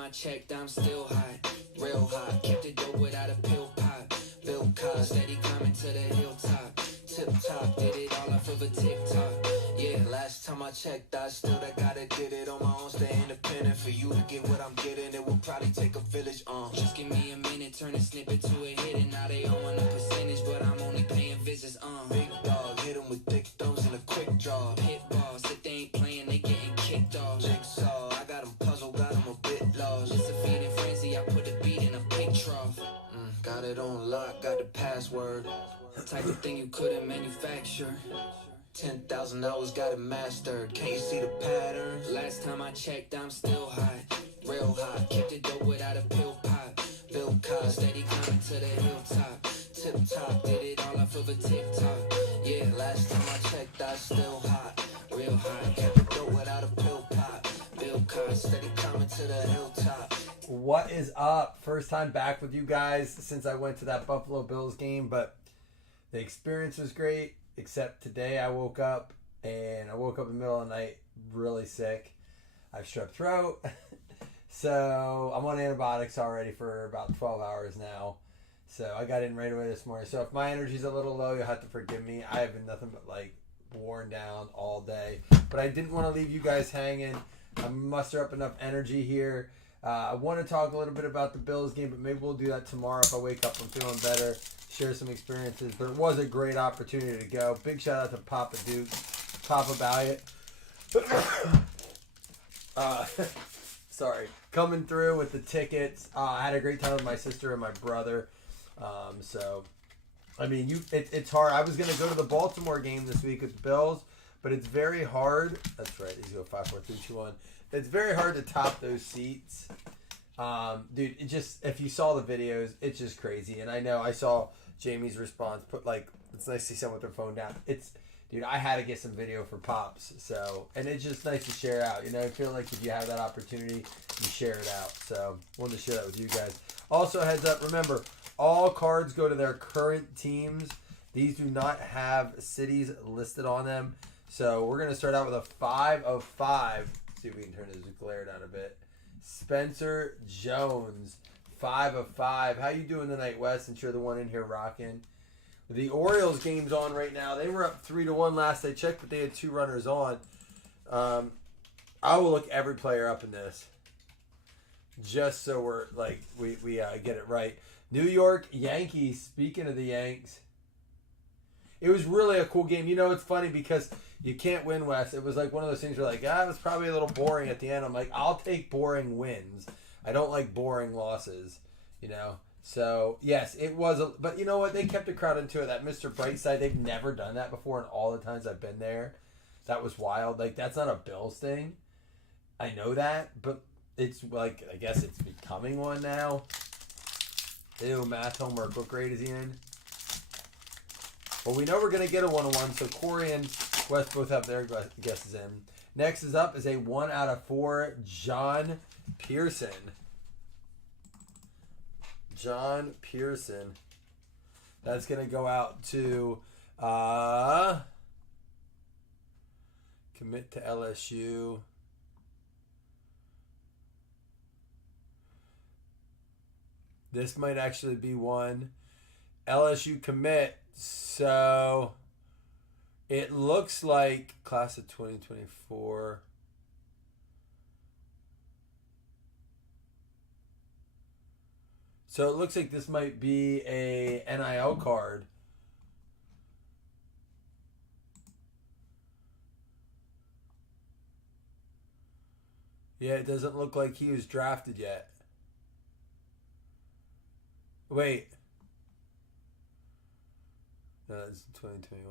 I checked, I'm still hot, real hot. Kept it dope without a pill pop. Bill Cos, steady climbing to the hilltop. Tip top, did it all off of a TikTok. Yeah, last time I checked, I still that gotta did it on my own, stay independent. For you to get what I'm getting, it will probably take a village. Just give me a minute, turn a snippet to a hit, and now they all want a percentage, but I'm only paying visits. Big dog, hit 'em with thick thumbs and a quick draw. Hit balls, if they ain't playing, they getting kicked off. Jigsaw, I got 'em puzzled, got 'em a bit lost. It's a feeding frenzy, I put the beat in a pig trough. Got it on lock, got the password. Type of thing you couldn't manufacture. 10,000 hours, got it mastered. Can't you see the patterns? Last time I checked, I'm still hot, real hot. Kept it dope without a pill pop. Bill Cos, steady climbing to the hilltop. Tip top, did it all off of a TikTok. Yeah, last time I checked, I still hot, real hot. Kept it dope without a pill pop. Bill Cos, steady climbing to the hilltop. What is up? First time back with you guys since I went to that Buffalo Bills game, but the experience was great, except today I woke up in the middle of the night really sick. I have strep throat, so I'm on antibiotics already for about 12 hours now. So I got in right away this morning. So if my energy's a little low, you'll have to forgive me. I have been nothing but like worn down all day. But I didn't want to leave you guys hanging. I muster up enough energy here. I want to talk a little bit about the Bills game, but maybe we'll do that tomorrow if I wake up, I'm feeling better, share some experiences. But it was a great opportunity to go. Big shout out to Papa Duke, Papa Balliot. Sorry. Coming through with the tickets. I had a great time with my sister and my brother. So, I mean, it's hard. I was going to go to the Baltimore game this week with the Bills, but it's very hard. That's right. These go 5, 4, 3, 2, 1. It's very hard to top those seats. Dude, if you saw the videos, it's just crazy. And I know I saw Jamie's response, it's nice to see someone with their phone down. Dude, I had to get some video for Pops. So, and it's just nice to share out. You know, I feel like if you have that opportunity, you share it out. So, wanted to share that with you guys. Also, heads up, remember, all cards go to their current teams. These do not have cities listed on them. So, we're going to start out with a 5 of 5. See if we can turn this glare down a bit. Spencer Jones, 5 of 5. How you doing tonight, Wes? Since you're the one in here rocking. The Orioles game's on right now. They were up 3-1 last I checked, but they had 2 runners on. I will look every player up in this, just so we get it right. New York Yankees. Speaking of the Yanks, it was really a cool game. You know, it's funny because you can't win, Wes. It was like one of those things where it was probably a little boring at the end. I'm like, I'll take boring wins. I don't like boring losses, you know. So, yes, it was. But you know what? They kept the crowd into it. That Mr. Brightside, they've never done that before in all the times I've been there. That was wild. Like, that's not a Bills thing. I know that, but it's like, I guess it's becoming one now. Ew, math homework. What grade is he in? Well, we know we're going to get a 101, so Corey and Wes both have their guesses in. Next is up is a 1 out of 4, John Pearson. John Pearson. That's going to go out to commit to LSU. This might actually be one. LSU commit. So it looks like class of 2024. So it looks like this might be a NIL card. Yeah, it doesn't look like he was drafted yet. Wait. No, it's 2021.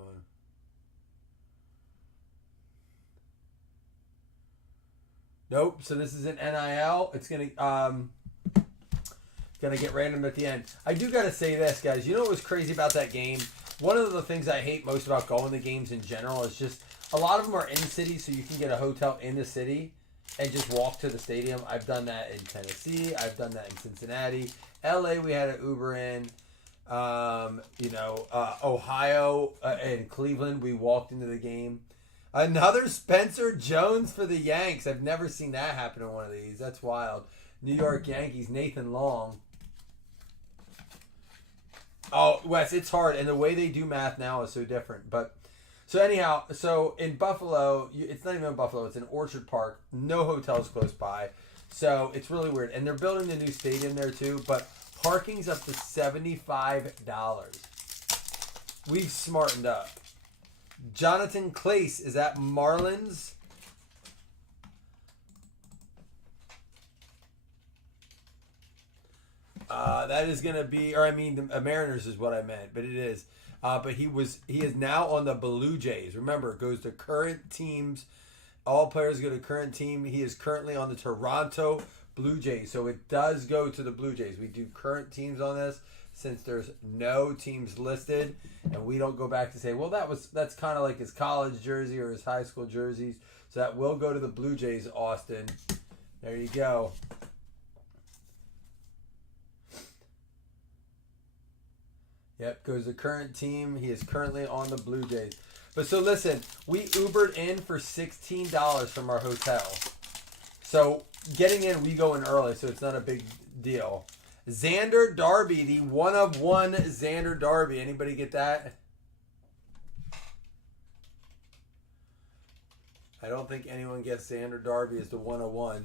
Nope. So this is an NIL. It's gonna get random at the end. I do gotta say this, guys. You know what was crazy about that game? One of the things I hate most about going to games in general is just a lot of them are in cities, so you can get a hotel in the city and just walk to the stadium. I've done that in Tennessee. I've done that in Cincinnati. LA, we had an Uber in. Ohio and Cleveland, we walked into the game. Another Spencer Jones for the Yanks. I've never seen that happen in one of these. That's wild. New York Yankees, Nathan Long. Oh, Wes, it's hard, and the way they do math now is so different. But so anyhow, so in Buffalo, it's not even in Buffalo; it's in Orchard Park. No hotels close by, so it's really weird. And they're building the new stadium there too. But parking's up to $75. We've smartened up. Jonathan Clace is at Marlins. That is going to be, or I mean, the Mariners is what I meant, but it is. But he is now on the Blue Jays. Remember, it goes to current teams. All players go to current team. He is currently on the Toronto Blue Jays. So it does go to the Blue Jays. We do current teams on this since there's no teams listed. And we don't go back to say, well, that's kind of like his college jersey or his high school jerseys. So that will go to the Blue Jays, Austin. There you go. Yep, goes the current team. He is currently on the Blue Jays. But so listen, we Ubered in for $16 from our hotel. So getting in, we go in early, so it's not a big deal. Xander Darby, the 1-of-1 Xander Darby. Anybody get that? I don't think anyone gets Xander Darby as the 1-of-1.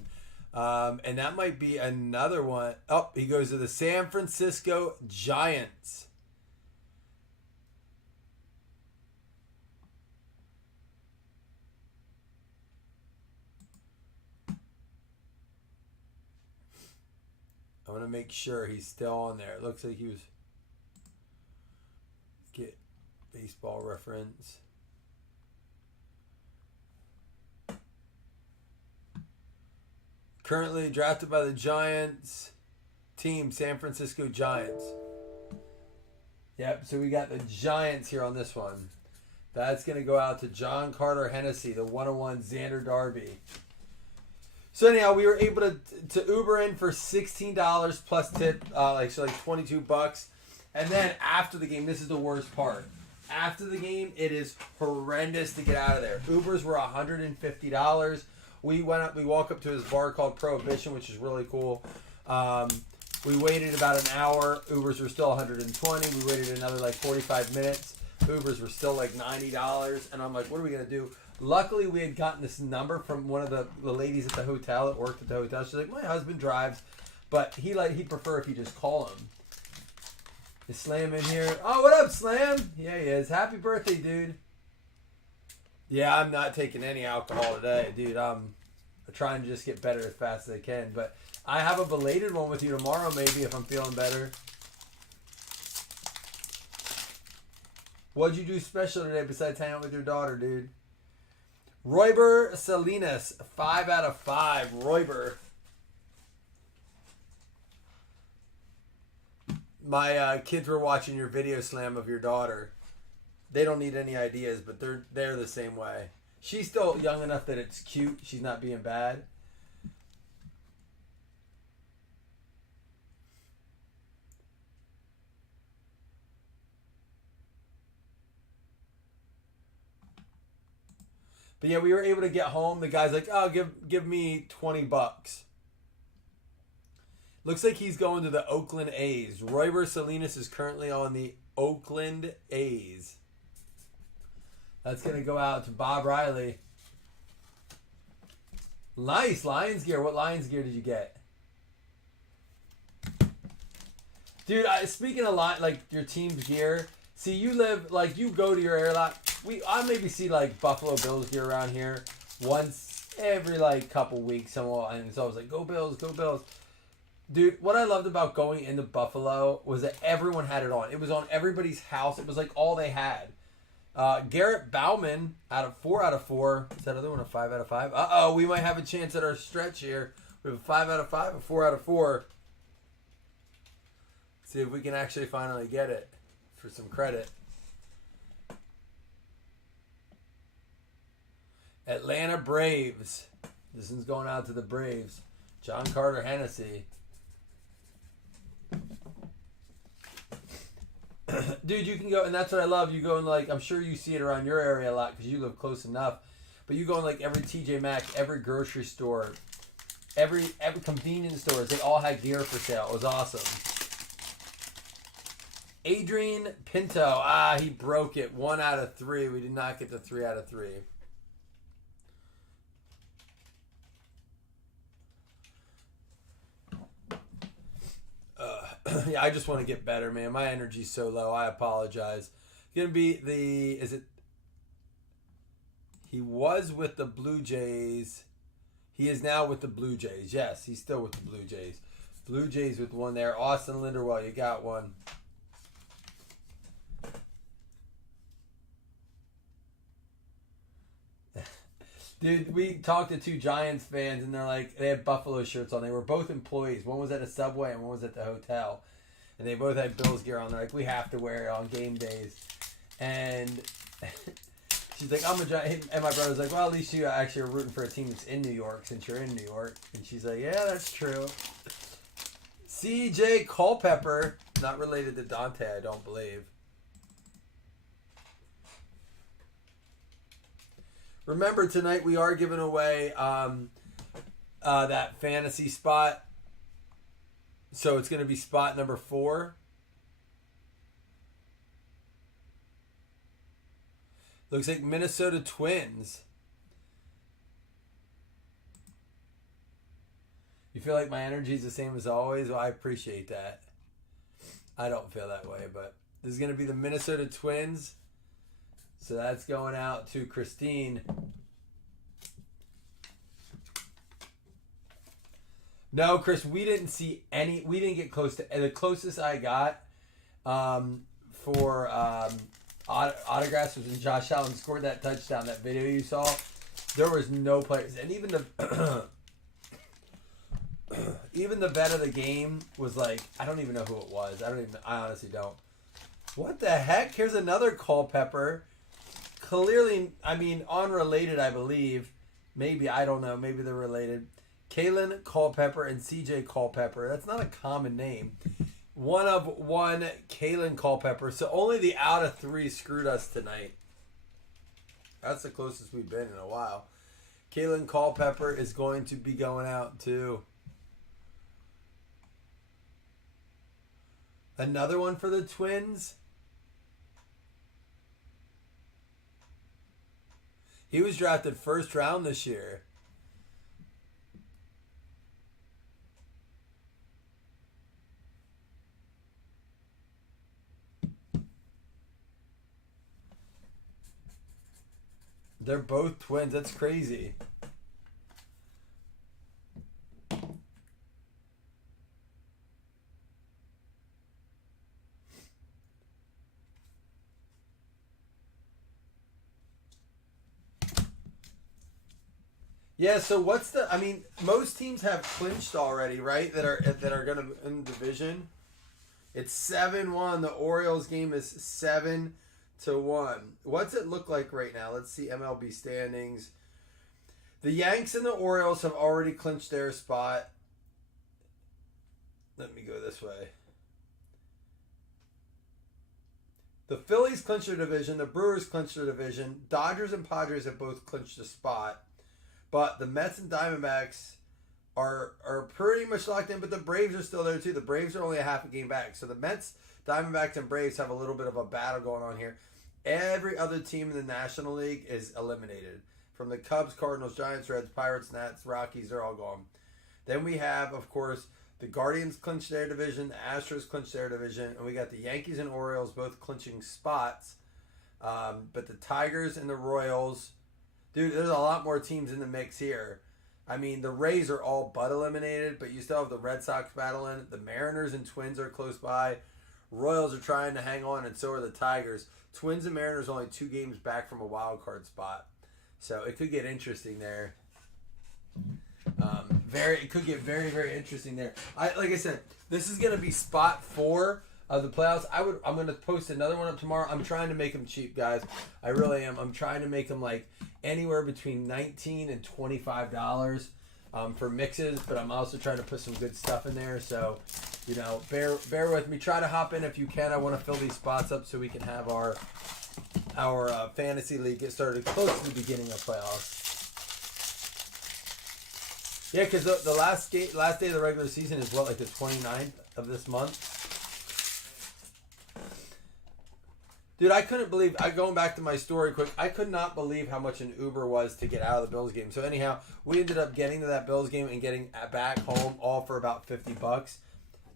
And that might be another one. Oh, he goes to the San Francisco Giants. I want to make sure he's still on there. It looks like he was. Get baseball reference. Currently drafted by the Giants. Team San Francisco Giants. Yep, so we got the Giants here on this one. That's going to go out to John Carter Hennessy, the 1-of-1 Xander Darby. So anyhow, we were able to Uber in for $16 plus tip, like $22. And then after the game, this is the worst part. After the game, it is horrendous to get out of there. Ubers were $150. We walk up to his bar called Prohibition, which is really cool. We waited about an hour. Ubers were still $120. We waited another like 45 minutes. Ubers were still like $90. And I'm like, what are we gonna do? Luckily, we had gotten this number from one of the ladies at the hotel that worked at the hotel. She's like, my husband drives, but he'd prefer if you just call him. Is Slam in here? Oh, what up, Slam? Yeah, he is. Happy birthday, dude. Yeah, I'm not taking any alcohol today, dude. I'm trying to just get better as fast as I can. But I have a belated one with you tomorrow, maybe, if I'm feeling better. What'd you do special today besides hanging out with your daughter, dude? Royber Salinas, 5 out of 5. Royber. My kids were watching your video, Slam, of your daughter. They don't need any ideas, but they're the same way. She's still young enough that it's cute. She's not being bad. But yeah, we were able to get home. The guy's like, oh, give me $20. Looks like he's going to the Oakland A's. Royber Salinas is currently on the Oakland A's. That's going to go out to Bob Riley. Nice. Lions gear. What Lions gear did you get? Dude, speaking of like your team's gear, see, you live, like, you go to your area a lot. I maybe see like Buffalo Bills gear around here once every like couple weeks. And it's always like, go Bills, go Bills. Dude, what I loved about going into Buffalo was that everyone had it on. It was on everybody's house. It was like all they had. Garrett Bauman out of 4 out of 4. Is that other one a 5 out of 5? Uh-oh, we might have a chance at our stretch here. We have a 5 out of 5, a 4 out of 4. See if we can actually finally get it for some credit. Atlanta Braves. This one's going out to the Braves. John Carter Hennessy. Dude, you can go, and that's what I love. You go and, like, I'm sure you see it around your area a lot because you live close enough. But you go in, like, every TJ Maxx, every grocery store. every convenience stores, they all had gear for sale. It was awesome. Adrian Pinto. He broke it. 1 out of 3. We did not get the 3 out of 3. Yeah, I just want to get better, man. My energy's so low. I apologize. Gonna be he was with the Blue Jays. He is now with the Blue Jays. Yes, he's still with the Blue Jays. Blue Jays with one there. Austin Linderwell, you got one. Dude, we talked to 2 Giants fans, and they're like, they had Buffalo shirts on. They were both employees. One was at a Subway, and one was at the hotel. And they both had Bills gear on. They're like, we have to wear it on game days. And she's like, I'm a Giant. And my brother's like, well, at least you actually are rooting for a team that's in New York since you're in New York. And she's like, yeah, that's true. CJ Culpepper, not related to Dante, I don't believe. Remember, tonight we are giving away that fantasy spot. So it's going to be spot number 4. Looks like Minnesota Twins. You feel like my energy is the same as always? Well, I appreciate that. I don't feel that way, but this is going to be the Minnesota Twins. So that's going out to Christine. No, Chris, we didn't see any. We didn't get close to. The closest I got for autographs was when Josh Allen scored that touchdown. That video you saw, there was no players, and even the even the vet of the game was like, I don't even know who it was. I honestly don't. What the heck? Here's another Culpepper. Clearly, I mean, unrelated, I believe. Maybe, I don't know. Maybe they're related. Kalen Culpepper and CJ Culpepper. That's not a common name. 1 of 1, Kalen Culpepper. So only the out of 3 screwed us tonight. That's the closest we've been in a while. Kalen Culpepper is going to be going out to another one for the Twins. He was drafted 1st round this year. They're both twins. That's crazy. Yeah, so what's the? I mean, most teams have clinched already, right? That are going to in the division. It's 7-1. The Orioles game is 7-1. What's it look like right now? Let's see MLB standings. The Yanks and the Orioles have already clinched their spot. Let me go this way. The Phillies clinched their division. The Brewers clinched their division. Dodgers and Padres have both clinched a spot. But the Mets and Diamondbacks are pretty much locked in, but the Braves are still there too. The Braves are only a half a game back. So the Mets, Diamondbacks, and Braves have a little bit of a battle going on here. Every other team in the National League is eliminated. From the Cubs, Cardinals, Giants, Reds, Pirates, Nats, Rockies, they're all gone. Then we have, of course, the Guardians clinch their division, the Astros clinch their division, and we got the Yankees and Orioles both clinching spots. But the Tigers and the Royals, dude, there's a lot more teams in the mix here. I mean, the Rays are all but eliminated, but you still have the Red Sox battling. The Mariners and Twins are close by. Royals are trying to hang on, and so are the Tigers. Twins and Mariners only 2 games back from a wild card spot. So it could get interesting there. It could get very, very interesting there. Like I said, this is going to be spot 4 of the playoffs. I'm going to post another one up tomorrow. I'm trying to make them cheap, guys. I really am. I'm trying to make them like anywhere between $19 and $25 for mixes, but I'm also trying to put some good stuff in there. So, you know, bear with me. Try to hop in if you can. I want to fill these spots up so we can have our fantasy league get started close to the beginning of playoffs. Yeah, because the last day of the regular season is what, like the 29th of this month? Dude, I couldn't believe, going back to my story quick, I could not believe how much an Uber was to get out of the Bills game. So anyhow, we ended up getting to that Bills game and getting back home all for about $50.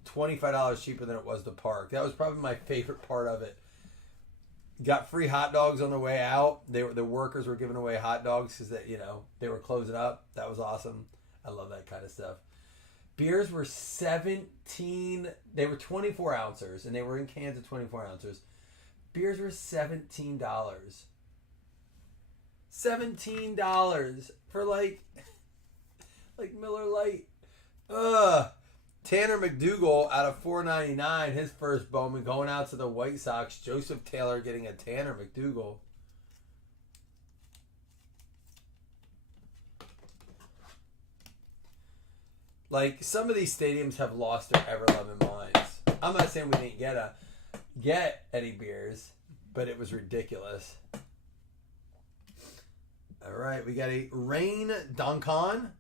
$25 cheaper than it was to park. That was probably my favorite part of it. Got free hot dogs on the way out. The workers were giving away hot dogs because they were closing up. That was awesome. I love that kind of stuff. Beers were 17. They were 24 ounces, and they were in cans of 24 ounces. Beers were $17. $17 for like Miller Lite. Ugh. Tanner McDougal out of $4.99, his first Bowman going out to the White Sox. Joseph Taylor getting a Tanner McDougal. Like, some of these stadiums have lost their ever-loving minds. I'm not saying we didn't get any beers, but it was ridiculous. All right, we got a Rain Donson.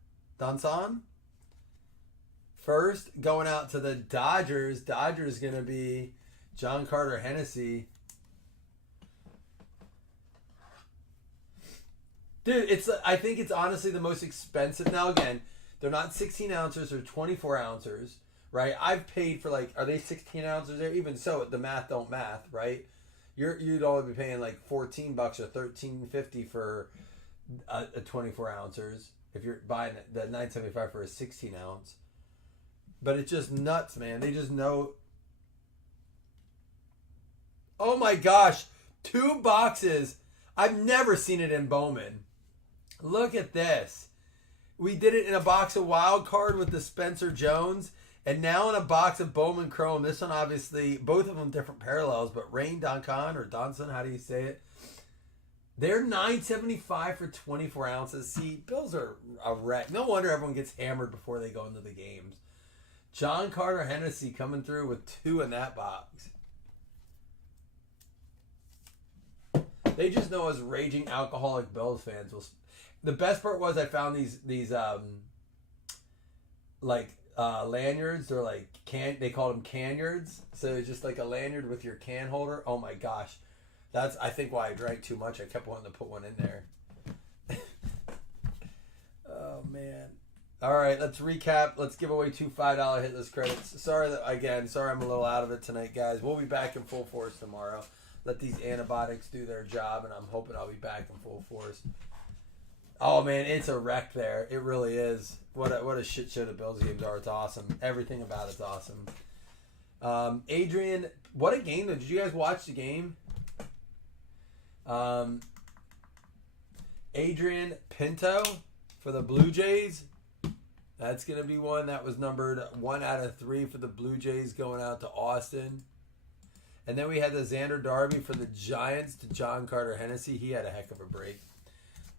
First, going out to the Dodgers. Dodgers going to be John Carter Hennessy. Dude, I think it's honestly the most expensive. Now, again, they're not 16 ounces or 24 ounces, right? I've paid for are they 16 ounces there? Even so, the math don't math, right? You'd only be paying like $14 or $13.50 for a 24 ounces if you're buying the $9.75 for a 16 ounce. But it's just nuts, man. They just know. Oh my gosh, 2 boxes. I've never seen it in Bowman. Look at this. We did it in a box of Wild Card with the Spencer Jones, and now in a box of Bowman Chrome. This one, obviously, both of them different parallels, but Rain Donson or Donson, how do you say it? They're $9.75 for 24 ounces. See, Bills are a wreck. No wonder everyone gets hammered before they go into the games. John Carter Hennessy coming through with 2 in that box. They just know as raging alcoholic Bills fans will. The best part was I found these lanyards. They're like they call them canyards. So it's just like a lanyard with your can holder. Oh my gosh, that's I think why I drank too much. I kept wanting to put one in there. Oh man. All right, let's recap. Let's give away 2 $5 hitless credits. Sorry I'm a little out of it tonight, guys. We'll be back in full force tomorrow. Let these antibiotics do their job, and I'm hoping I'll be back in full force. Oh man, it's a wreck there. It really is. What a shit show the Bills games are. It's awesome. Everything about it's awesome. Adrian, what a game though. Did you guys watch the game? Adrian Pinto for the Blue Jays. That's going to be one that was numbered 1 out of 3 for the Blue Jays going out to Austin. And then we had the Xander Darby for the Giants to John Carter Hennessy. He had a heck of a break.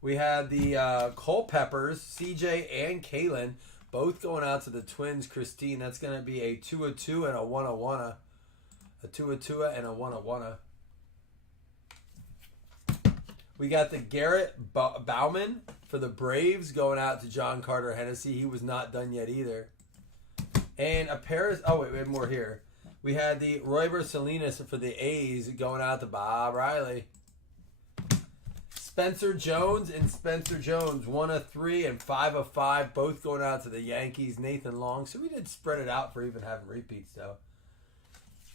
We had the Culpeppers, CJ and Kalen, both going out to the Twins, Christine. That's going to be a 2-2 and a 1-1. A 2-2 and a 1-1. We got the Garrett Bauman for the Braves going out to John Carter Hennessy. He was not done yet either. And a Paris. Oh, wait, we have more here. We had the Royber Salinas for the A's going out to Bob Riley. Spencer Jones and Spencer Jones, 1 of 3 and 5 of 5, both going out to the Yankees. Nathan Long. So we did spread it out for even having repeats, though.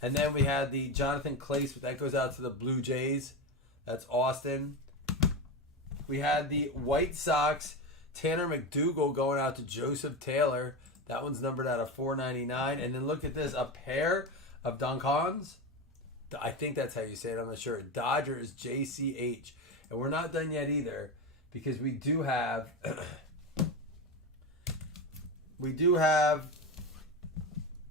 And then we had the Jonathan Clace, but that goes out to the Blue Jays. That's Austin. We had the White Sox, Tanner McDougal going out to Joseph Taylor. That one's numbered out of $4.99. And then look at this, a pair of Duncons. I think that's how you say it. I'm not sure. Dodgers JCH. And we're not done yet either because we do have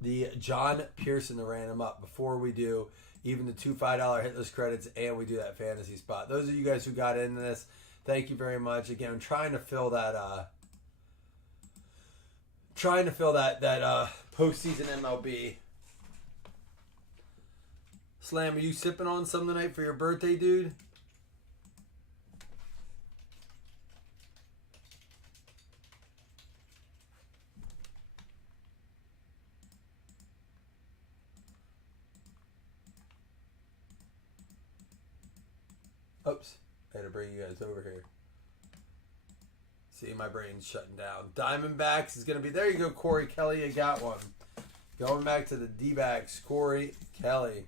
the John Pearson to random up before we do even the 2 $5 hitless credits and we do that fantasy spot. Those of you guys who got into this, thank you very much. Again, I'm trying to fill that postseason MLB. Slam, are you sipping on some tonight for your birthday, dude? I had to bring you guys over here. See, my brain's shutting down. Diamondbacks is going to be... There you go, Corey Kelly. You got one. Going back to the D-backs. Corey Kelly.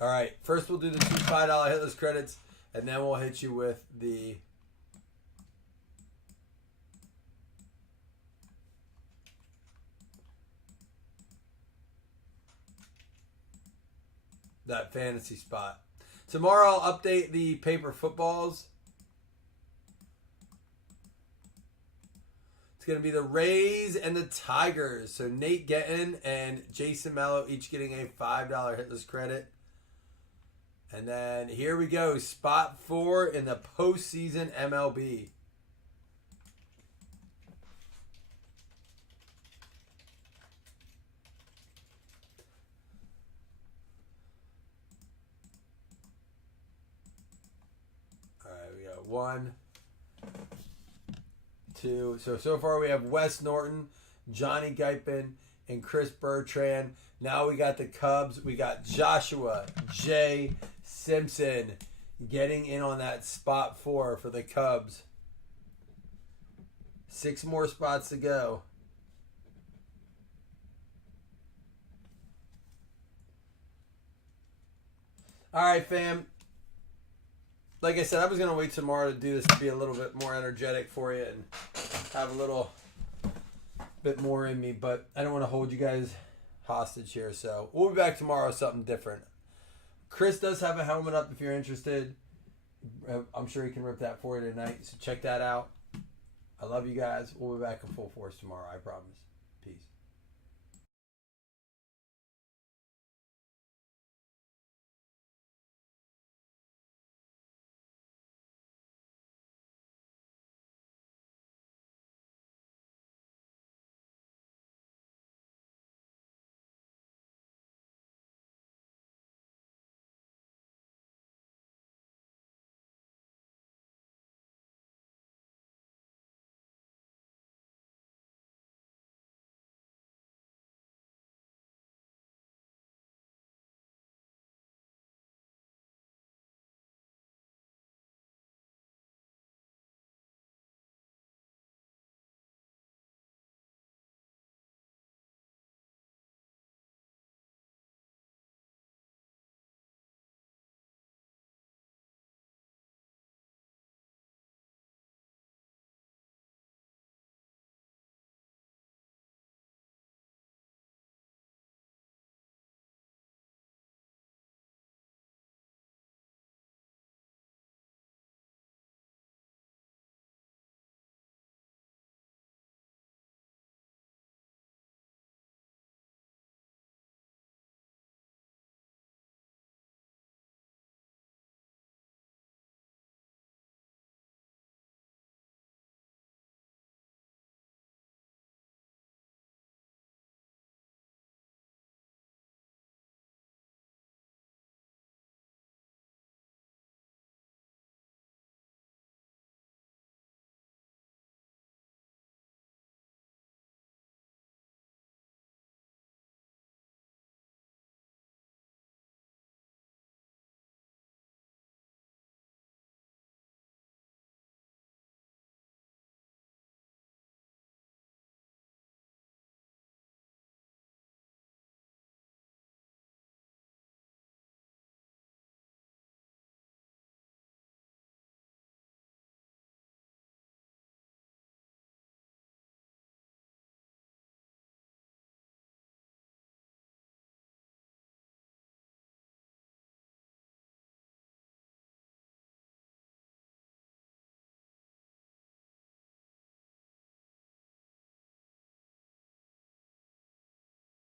All right. First, we'll do the two $5 hitless credits, and then we'll hit you with the... that fantasy spot. Tomorrow I'll update the paper footballs. It's going to be the Rays and the Tigers. So Nate Gettin and Jason Mello each getting a $5 hitless credit. And then here we go. Spot 4 in the postseason MLB. We got 1, 2. So far we have Wes Norton, Johnny Guyton, and Chris Bertrand. Now we got the Cubs. We got Joshua J. Simpson getting in on that spot 4 for the Cubs. 6 more spots to go. All right, fam. Like I said, I was going to wait tomorrow to do this to be a little bit more energetic for you and have a little bit more in me, but I don't want to hold you guys hostage here, so we'll be back tomorrow with something different. Chris does have a helmet up if you're interested. I'm sure he can rip that for you tonight, so check that out. I love you guys. We'll be back in full force tomorrow, I promise.